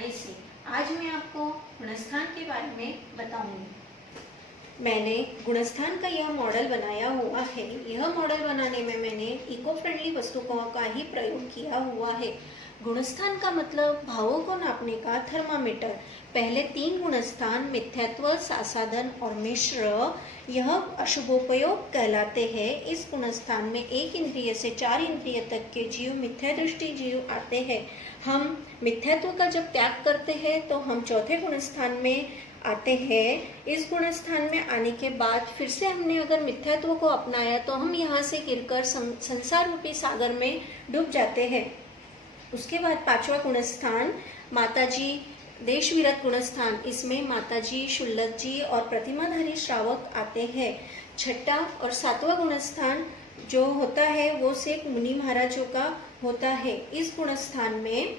बनाने से। आज मैं आपको गुणस्थान के बारे में बताऊंगी। मैंने गुणस्थान का यह मॉडल बनाया हुआ है। यह मॉडल बनाने में मैंने इको फ्रेंडली वस्तुओं का ही प्रयोग किया हुआ है। गुणस्थान का मतलब भावों को नापने का थर्मामीटर। पहले 3 गुणस्थान मिथ्यात्व, सासाधन और मिश्र यह अशुभोपयोग कहलाते हैं। इस गुणस्थान में 1 इंद्रिय से 4 इंद्रिय तक के जीव, मिथ्या दृष्टि जीव आते हैं। हम मिथ्यात्व का जब त्याग करते हैं तो हम चौथे गुणस्थान में आते हैं। इस गुणस्थान में आने के बाद फिर से हमने अगर मिथ्यात्व को अपनाया तो हम यहाँ से गिरकर संसार रूपी सागर में डूब जाते हैं। उसके बाद 5वां गुणस्थान माताजी देश विरत गुणस्थान। इसमें माताजी, शुल्लक जी और प्रतिमाधारी श्रावक आते हैं। 6ठा और 7वां गुणस्थान जो होता है वो सिर्फ मुनि महाराजों का होता है। इस गुणस्थान में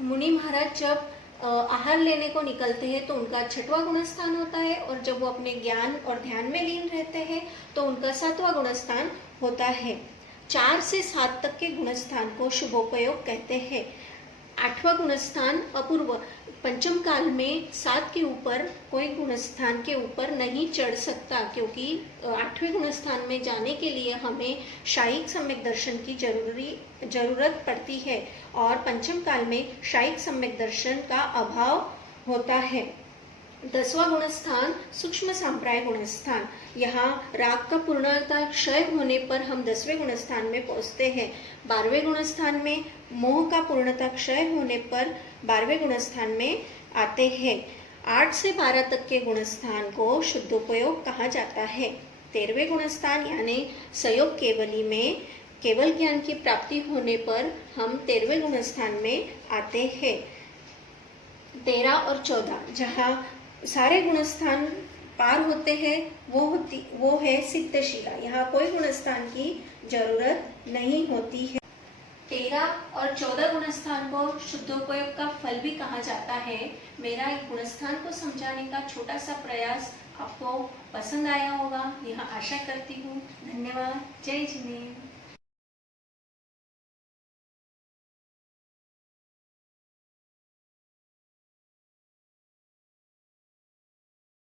मुनि महाराज जब आहार लेने को निकलते हैं तो उनका 6वां गुणस्थान होता है, और जब वो अपने ज्ञान और ध्यान में लीन रहते हैं तो उनका 7वां गुणस्थान होता है। 4 से 7 तक के गुणस्थान को शुभोपयोग कहते हैं। 8वां गुणस्थान अपूर्व। पंचम काल में 7 के ऊपर कोई गुणस्थान के ऊपर नहीं चढ़ सकता, क्योंकि 8वें गुणस्थान में जाने के लिए हमें शायिक सम्यक दर्शन की जरूरत पड़ती है, और पंचम काल में शायिक सम्यक दर्शन का अभाव होता है। 10वां गुणस्थान सूक्ष्म संप्राय गुणस्थान। यहाँ राग का पूर्णतः क्षय होने पर हम 10वें गुणस्थान में पहुँचते हैं। 12वें गुणस्थान में मोह का पूर्णतः क्षय होने पर 12वें गुणस्थान में आते हैं। 8 से 12 तक के गुणस्थान को शुद्धोपयोग कहा जाता है। 13वें गुणस्थान यानी संयोग केवली में केवल ज्ञान की प्राप्ति होने पर हम 13वें गुणस्थान में आते हैं। 13 और 14 जहाँ सारे गुणस्थान पार होते हैं वो है सिद्धशिला। यहाँ कोई गुणस्थान की जरूरत नहीं होती है। 13 और 14 गुणस्थान को शुद्धोपयोग का फल भी कहा जाता है। मेरा एक गुणस्थान को समझाने का छोटा सा प्रयास आपको पसंद आया होगा, यह आशा करती हूँ। धन्यवाद। जय जिनेन्द्र।